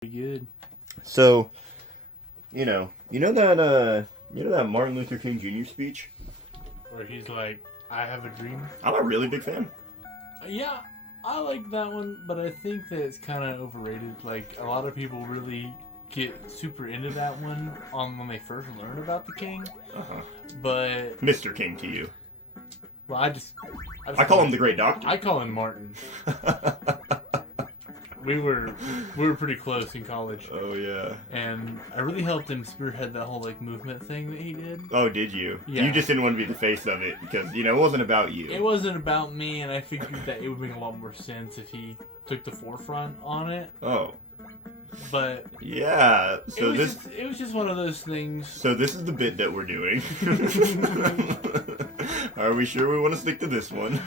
Pretty good. So, you know that Martin Luther King Jr. speech? Where he's like, I have a dream. I'm a really big fan. Yeah, I like that one, but I think that it's kind of overrated. Like, a lot of people really get super into that one when they first learn about the King. Uh-huh. But Mr. King to you. Well, I call him the Great Doctor. I call him Martin. We were pretty close in college. Oh yeah. And I really helped him spearhead that whole like movement thing that he did. Oh, did you? Yeah. You just didn't want to be the face of it because it wasn't about you. It wasn't about me, and I figured that it would make a lot more sense if he took the forefront on it. Oh. But yeah, so it was just one of those things. So this is the bit that we're doing. Are we sure we want to stick to this one?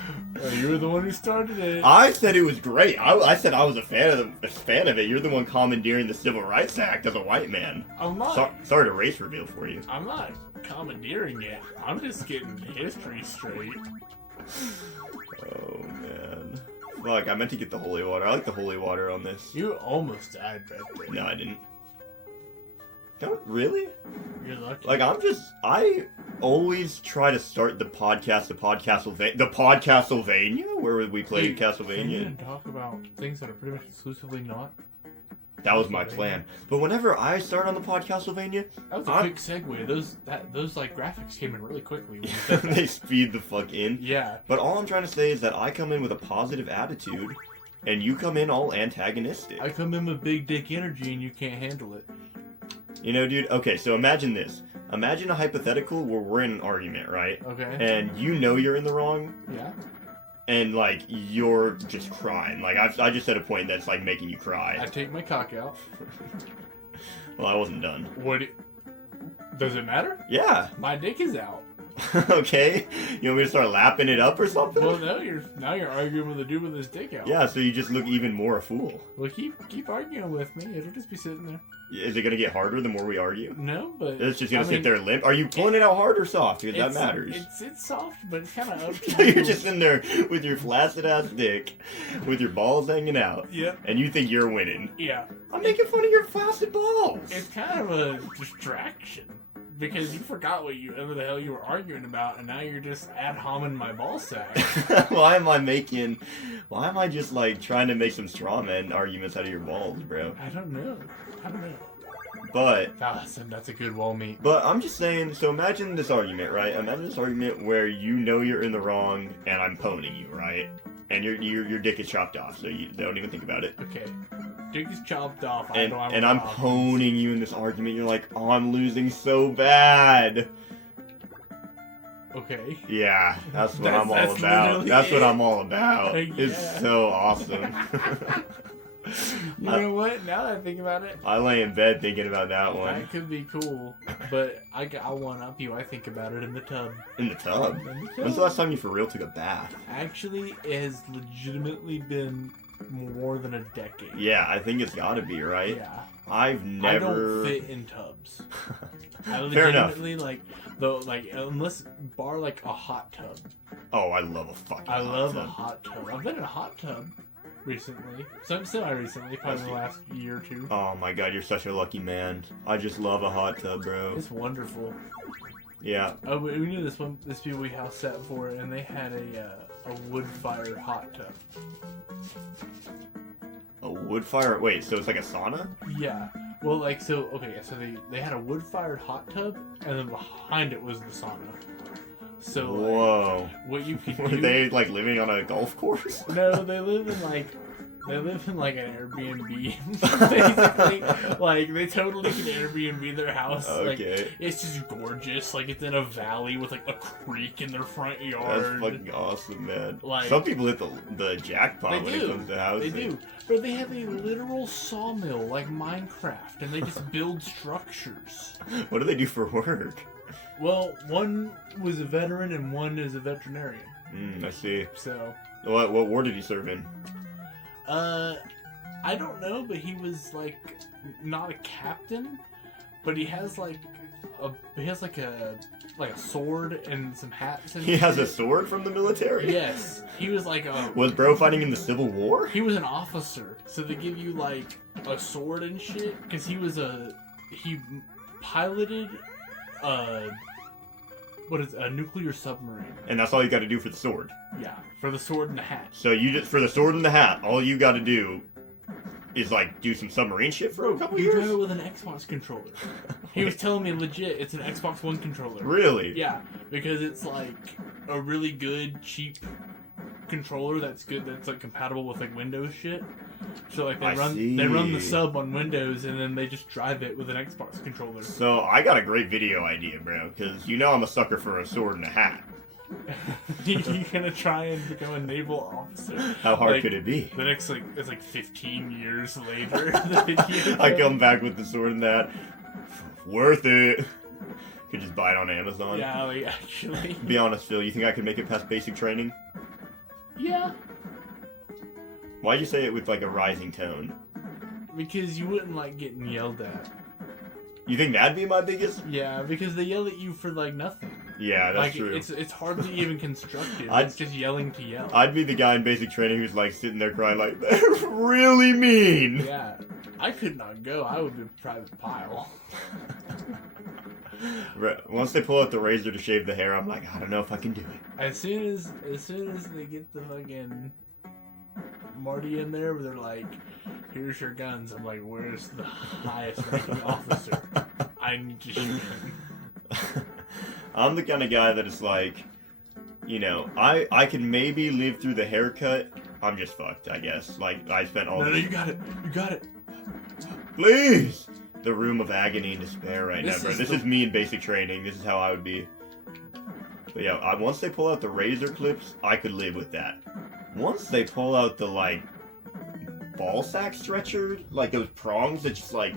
You were the one who started it. I said it was great. I said I was a fan of it. You're the one commandeering the Civil Rights Act as a white man. I'm not. Sorry to race reveal for you. I'm not commandeering it. I'm just getting history straight. Oh man. Fuck, I meant to get the holy water. I like the holy water on this. You almost died right there. No, I didn't. Don't really? You're lucky. Like, I always try to start the PodCastlevania, where we play Castlevania. Can you talk about things that are pretty much exclusively not? That was my plan. But whenever I start on the PodCastlevania, that was a quick segue. Those like graphics came in really quickly. They speed the fuck in. Yeah. But all I'm trying to say is that I come in with a positive attitude, and you come in all antagonistic. I come in with big dick energy, and you can't handle it. You know, dude, okay, so imagine this. Imagine a hypothetical where we're in an argument, right? Okay. And you know you're in the wrong. Yeah. And, like, you're just crying. Like, I just said a point that's, like, making you cry. I take my cock out. Well, I wasn't done. Does it matter? Yeah. My dick is out. Okay. You want me to start lapping it up or something? Well, no, now you're arguing with a dude with his dick out. Yeah, so you just look even more a fool. Well, keep arguing with me. It'll just be sitting there. Is it going to get harder the more we argue? No, but... It's just going to sit there and limp? Are you pulling it out hard or soft? Because that matters. It's soft, but it's kind of up to So you're just in there with your flaccid-ass dick, with your balls hanging out. Yep. And you think you're winning. Yeah. I'm making fun of your flaccid balls. It's kind of a distraction. Because you forgot whatever the hell you were arguing about, and now you're just ad homing my ball sack. Why am I just, like, trying to make some straw man arguments out of your balls, bro? I don't know. But... that's a good wall meat. But I'm just saying, so imagine this argument, right? Imagine this argument where you know you're in the wrong, and I'm poning you, right? And your dick is chopped off, so you don't even think about it. Okay. Dick is chopped off. And I'm poning you in this argument. You're like, oh, I'm losing so bad. Okay. Yeah, that's what I'm all about. That's what I'm all about. Yeah. It's so awesome. You know what? Now that I think about it, I lay in bed thinking about that one. That could be cool, but I'll one up you. I think about it in the tub. In the tub? When's the last time you for real took a bath? Actually, it has legitimately been more than a decade. Yeah, I think it's gotta be, right? Yeah. I've never... I don't fit in tubs. I Fair enough. Unless bar like a hot tub. Oh, I love a fucking hot tub. I love a hot tub. I've been in a hot tub recently. Semi-recently, probably the last year or two. Oh my god, you're such a lucky man. I just love a hot tub, bro. It's wonderful. Yeah. Oh, we knew this people we house sat for, and they had a wood-fired hot tub. A wood fire? Wait, so it's like a sauna? Yeah. Well, so they had a wood-fired hot tub, and then behind it was the sauna. So, whoa. What you could do... Were they, like, living on a golf course? No, they live in, like an Airbnb, basically. Like, they totally can Airbnb their house. Okay. Like, it's just gorgeous. Like, it's in a valley with, like, a creek in their front yard. That's fucking awesome, man. Like, some people hit the jackpot when it comes to housing. They do. But they have a literal sawmill, like Minecraft, and they just build structures. What do they do for work? Well, one was a veteran and one is a veterinarian. I see. So... What war did he serve in? I don't know, but he was, like, not a captain, but he has like a sword and some hats. And He has a sword from the military? Yes, he was like Was bro fighting in the Civil War? He was an officer, so they give you like a sword and shit because he piloted a nuclear submarine. And that's all you got to do for the sword. Yeah, for the sword and the hat. So for the sword and the hat, all you got to do is like do some submarine shit for a couple you years. drive it with an Xbox controller. He was telling me legit, it's an Xbox One controller. Really? Yeah, because it's like a really good, cheap controller that's good, that's like compatible with like Windows shit. So like they run the sub on Windows and then they just drive it with an Xbox controller. So I got a great video idea, bro, because you know I'm a sucker for a sword and a hat. You gonna try and become a naval officer? How hard could it be? The next it's like 15 years later. The video I come back with the sword and that. Worth it. Could just buy it on Amazon. Yeah, like actually. Be honest, Phil. You think I could make it past basic training? Yeah. Why'd you say it with like a rising tone? Because you wouldn't like getting yelled at. You think that'd be my biggest? Yeah, because they yell at you for like nothing. Yeah, that's true. It's hardly even constructive. It's just yelling to yell. I'd be the guy in basic training who's like sitting there crying like, they're really mean. Yeah, I could not go. I would be a private pile. Once they pull out the razor to shave the hair, I'm like, I don't know if I can do it. As soon as they get the fucking Marty in there, where they're like, "Here's your guns," I'm like, "Where's the highest ranking officer? I need to shoot him." I'm the kind of guy that is like, you know, I can maybe live through the haircut. I'm just fucked, I guess. Like, I spent all No, you got it. You got it. Please! The room of agony and despair right now, bro. This is me in basic training. This is how I would be. But yeah, once they pull out the razor clips, I could live with that. Once they pull out the, like, ball sack stretcher, like those prongs that just, like,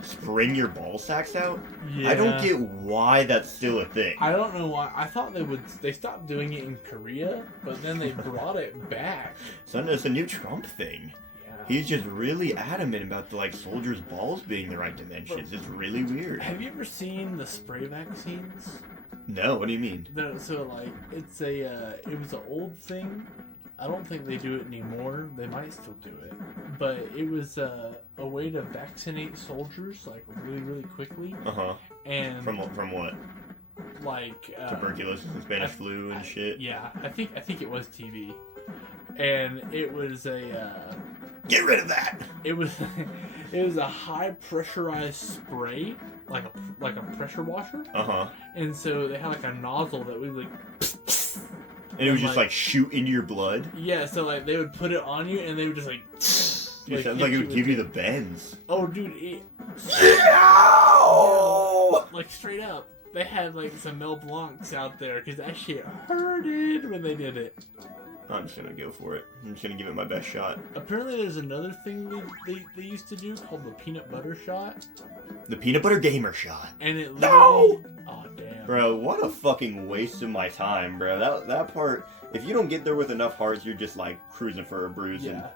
spring your ball sacks out, Yeah. I don't get why that's still a thing. I don't know why. I thought they stopped doing it in Korea, but then they brought it back. So it's a new Trump thing. Yeah. He's just really adamant about the, like, soldiers' balls being the right dimensions. It's really weird. Have you ever seen the spray vaccines? No, what do you mean? So like, it was an old thing. I don't think they do it anymore. They might still do it, but it was a way to vaccinate soldiers like really, really quickly. And From what? Like Tuberculosis and Spanish flu and shit. Yeah, I think it was TB, and it was Get rid of that. It was a high pressurized spray, like a pressure washer. And so they had like a nozzle that would like. And it would just like shoot into your blood. Yeah, so like they would put it on you, and they would just like. It sounds like it would give you the bends. Oh, dude! Like straight up, they had like some Mel Blancs out there because that shit hurted when they did it. I'm just gonna go for it. I'm just gonna give it my best shot. Apparently, there's another thing they used to do called the peanut butter shot. The peanut butter gamer shot. And it literally... Oh, damn. Bro, what a fucking waste of my time, bro. That part, if you don't get there with enough hearts, you're just like cruising for a bruise. Yeah.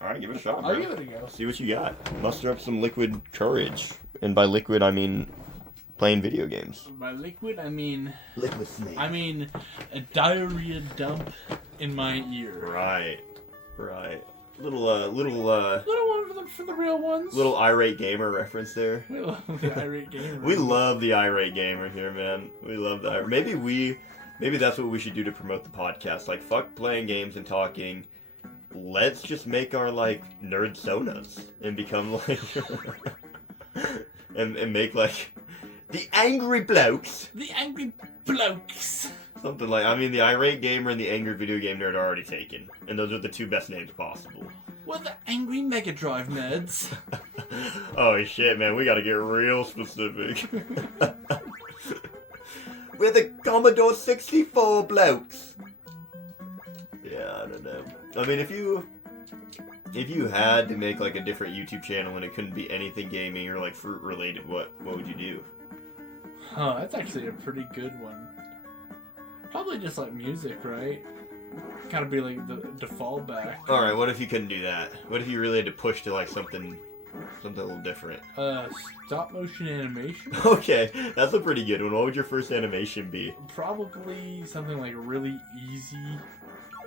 Alright, give it a shot, bro. I'll give it a go. See what you got. Muster up some liquid courage. And by liquid, I mean playing video games. By liquid, I mean... Liquid snake. I mean a diarrhea dump in my ear. Right. Little one for the real ones. Little irate gamer reference there. We love the irate gamer. We love the irate gamer here, man. We love that. Maybe that's what we should do to promote the podcast. Like, fuck playing games and talking. Let's just make our, like, nerd sonas and become, like... and make, like... The Angry Blokes! The Angry Blokes! Something like... I mean, the irate gamer and the angry video game nerd are already taken. And those are the two best names possible. We're the Angry Mega Drive nerds. Oh, shit, man. We gotta get real specific. We're the Commodore 64 Blokes! Yeah, I don't know. I mean, if you had to make like a different YouTube channel and it couldn't be anything gaming or like fruit related, what would you do? Huh, that's actually a pretty good one. Probably just like music, right? Gotta be like the fallback. Alright, what if you couldn't do that? What if you really had to push to like something Something a little different. Stop motion animation. Okay, that's a pretty good one. What would your first animation be? Probably something like really easy.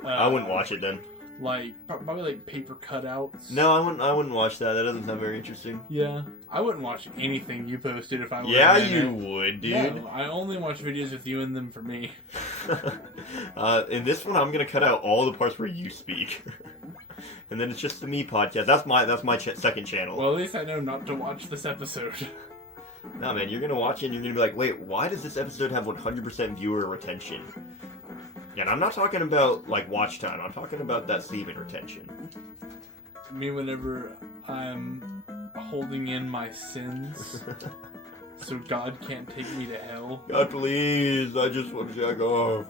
I wouldn't watch it then. Like probably like paper cutouts. No, I wouldn't watch that. That doesn't sound very interesting. Yeah, I wouldn't watch anything you posted if I were. Yeah, you would, dude. No, I only watch videos with you in them for me. In this one, I'm gonna cut out all the parts where you speak, and then it's just the me podcast. That's my second channel. Well, at least I know not to watch this episode. No, man, you're gonna watch it and you're gonna be like, wait, why does this episode have 100% viewer retention? And I'm not talking about, like, watch time. I'm talking about that semen retention. Me whenever I'm holding in my sins so God can't take me to hell. God, please, I just want to jack off.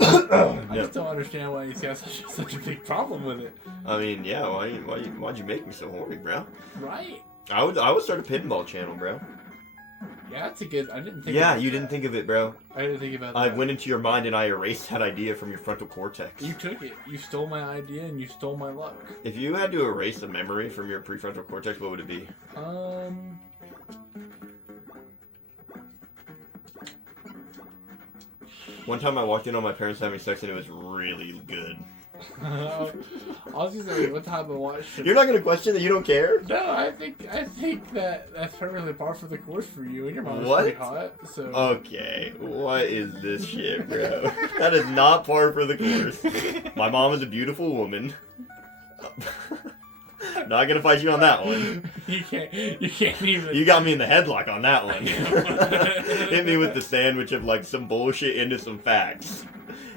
I just don't understand why he's got such a big problem with it. I mean, yeah, why'd you make me so horny, bro? Right. I would start a pinball channel, bro. Yeah, that's a good... I didn't think Yeah, about you that. didn't think of it, bro. I didn't think about that. I went into your mind and I erased that idea from your frontal cortex. You took it. You stole my idea and you stole my luck. If you had to erase a memory from your prefrontal cortex, what would it be? One time I walked in on my parents having sex and it was really good. I was just saying, what time I watched it. You're not gonna question that you don't care? No, I think that that's perfectly par for the course for you, and your mom's What? pretty hot, so... Okay, what is this shit, bro? That is not par for the course. My mom is a beautiful woman. Not gonna fight you on that one. You can't even... You got me in the headlock on that one. Hit me with the sandwich of like some bullshit into some facts.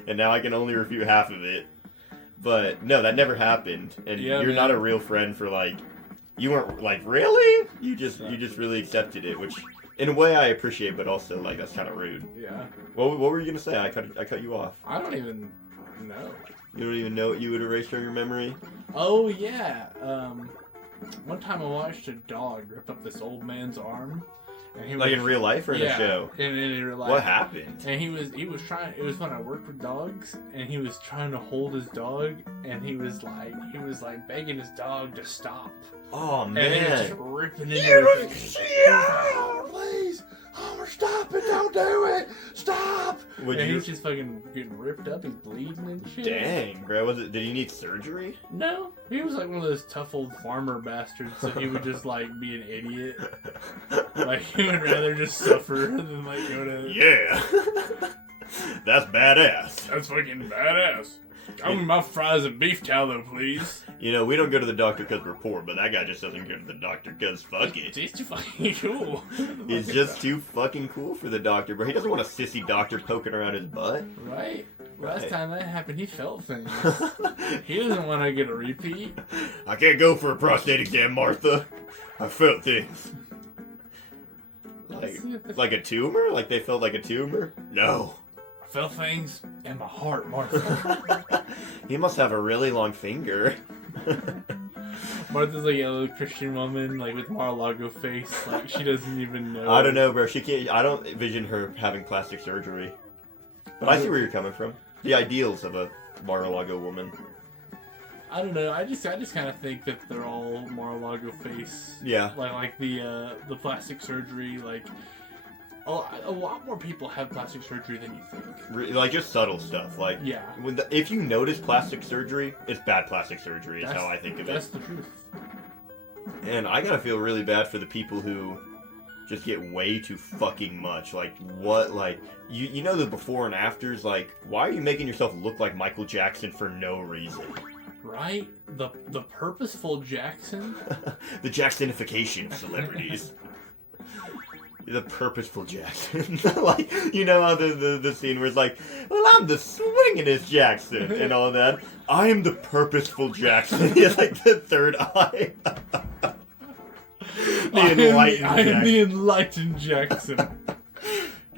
And now I can only refute half of it. But no, that never happened. And Yeah, you're not a real friend for like, you weren't like, really? You just really accepted it, which in a way I appreciate, but also like that's kind of rude. Yeah. What were you gonna say? I cut you off. I don't even know. You don't even know what you would erase from your memory? Oh, yeah. One time I watched a dog rip up this old man's arm. And he Like was, in real life or in a show? In real life. What happened? And he was trying. It was when I worked with dogs, and he was trying to hold his dog, and he was like begging his dog to stop. Oh And he was man! just ripping into his please, oh, stop it! Don't do it! Stop! Would And you? he's just fucking getting ripped up. He's bleeding and shit. Dang, bro! Did he need surgery? No, he was like one of those tough old farmer bastards. So he would just like be an idiot. Like he would rather just suffer than like go to. Yeah, that's badass. That's fucking badass. I want my fries and beef tallow, please. You know, we don't go to the doctor because we're poor, but that guy just doesn't go to the doctor because fuck it. He's too fucking cool. He's just too fucking cool for the doctor, bro. He doesn't want a sissy doctor poking around his butt. Right. Last Right. time that happened, he felt things. He doesn't want to get a repeat. I can't go for a prostate exam, Martha. I felt things. Like a tumor? Like they felt like a tumor? No. I felt things in my heart, Martha. He must have a really long finger. Martha's like a little Christian woman, like with Mar-a-Lago face. Like she doesn't even know. I don't know, bro. She can't. I don't envision her having plastic surgery. But I see where you're coming from. The ideals of a Mar-a-Lago woman. I don't know. I just kind of think that they're all Mar-a-Lago face. Yeah. Like the plastic surgery. Like a lot more people have plastic surgery than you think. Like just subtle stuff. Like Yeah. if you notice plastic surgery, it's bad plastic surgery. Is how I think of it. That's the truth. And I gotta feel really bad for the people who just get way too fucking much. Like what? Like you know the before and afters. Like why are you making yourself look like Michael Jackson for no reason? Right? The purposeful Jackson. The Jacksonification of celebrities. The purposeful Jackson. Like, you know how the scene where it's like, well, I'm the swingin'est Jackson and all that. I am the purposeful Jackson. He has like the third eye. The enlightened I am Jackson. the enlightened Jackson.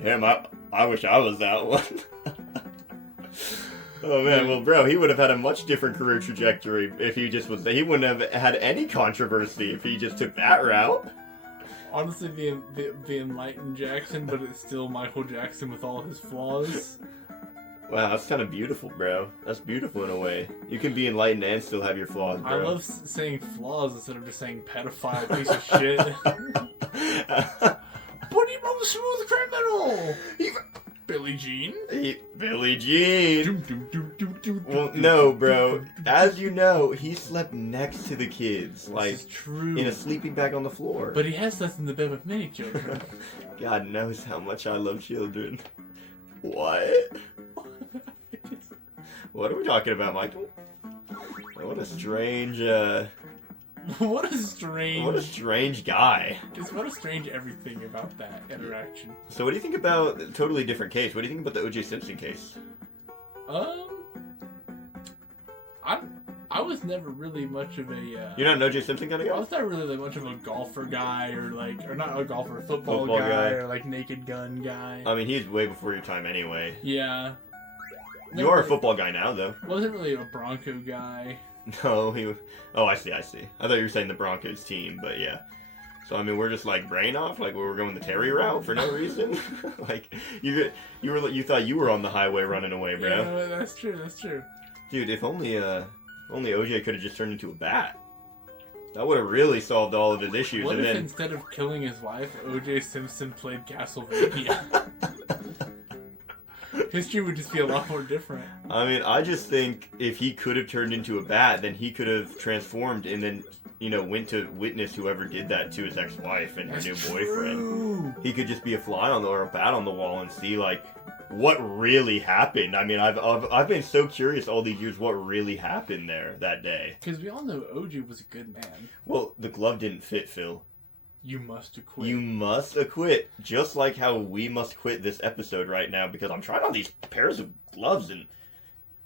Damn, I wish I was that one. Oh man, well bro, he would have had a much different career trajectory if he just was, he wouldn't have had any controversy if he just took that route. Honestly, the enlightened Jackson, but it's still Michael Jackson with all his flaws. Wow, that's kind of beautiful, bro. That's beautiful in a way. You can be enlightened and still have your flaws, bro. I love saying flaws instead of just saying pedophile piece of shit. Put him on the smooth criminal! Billie Jean? Billie Jean! Well, no, bro. As you know, he slept next to the kids. Like, this is true. in a sleeping bag on the floor. But he has slept in the bed with many children. God knows how much I love children. What? What are we talking about, Michael? What a strange, What a strange guy. Just what a strange everything about that interaction. So what do you think about a totally different case? What do you think about the O.J. Simpson case? I was never really much of a... You're not an O.J. Simpson kind of guy? I was not really like much of a golfer guy, or not a golfer, a football guy, or like naked gun guy. I mean, he's way before your time anyway. Yeah. You are a football guy now, though. Wasn't really a Bronco guy. No, he was... Oh, I see. I thought you were saying the Broncos team, but yeah. So, I mean, we're just, like, brain off? Like, we were going the Terry route for no reason? Like, you thought you were on the highway running away, bro. Yeah, that's true. Dude, if only OJ could have just turned into a bat. That would have really solved all of his issues. What if instead of killing his wife, O.J. Simpson played Castlevania? History would just be a lot more different. I mean, I just think if he could have turned into a bat, then he could have transformed and then, went to witness whoever did that to his ex-wife and her new boyfriend. He could just be a fly on or a bat on the wall and see, like, what really happened. I mean, I've been so curious all these years what really happened there that day. Because we all know OJ was a good man. Well, the glove didn't fit, Phil. You must acquit. You must acquit. Just like how we must quit this episode right now, because I'm trying on these pairs of gloves and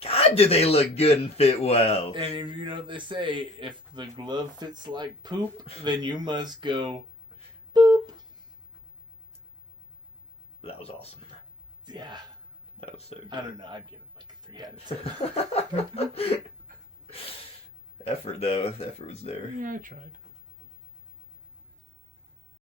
God, do they look good and fit well. And if you know what they say, if the glove fits like poop, then you must go boop. That was awesome. Yeah. That was so good. I don't know, I'd give it like a 3 out of 10. Effort, though. The effort was there. Yeah, I tried.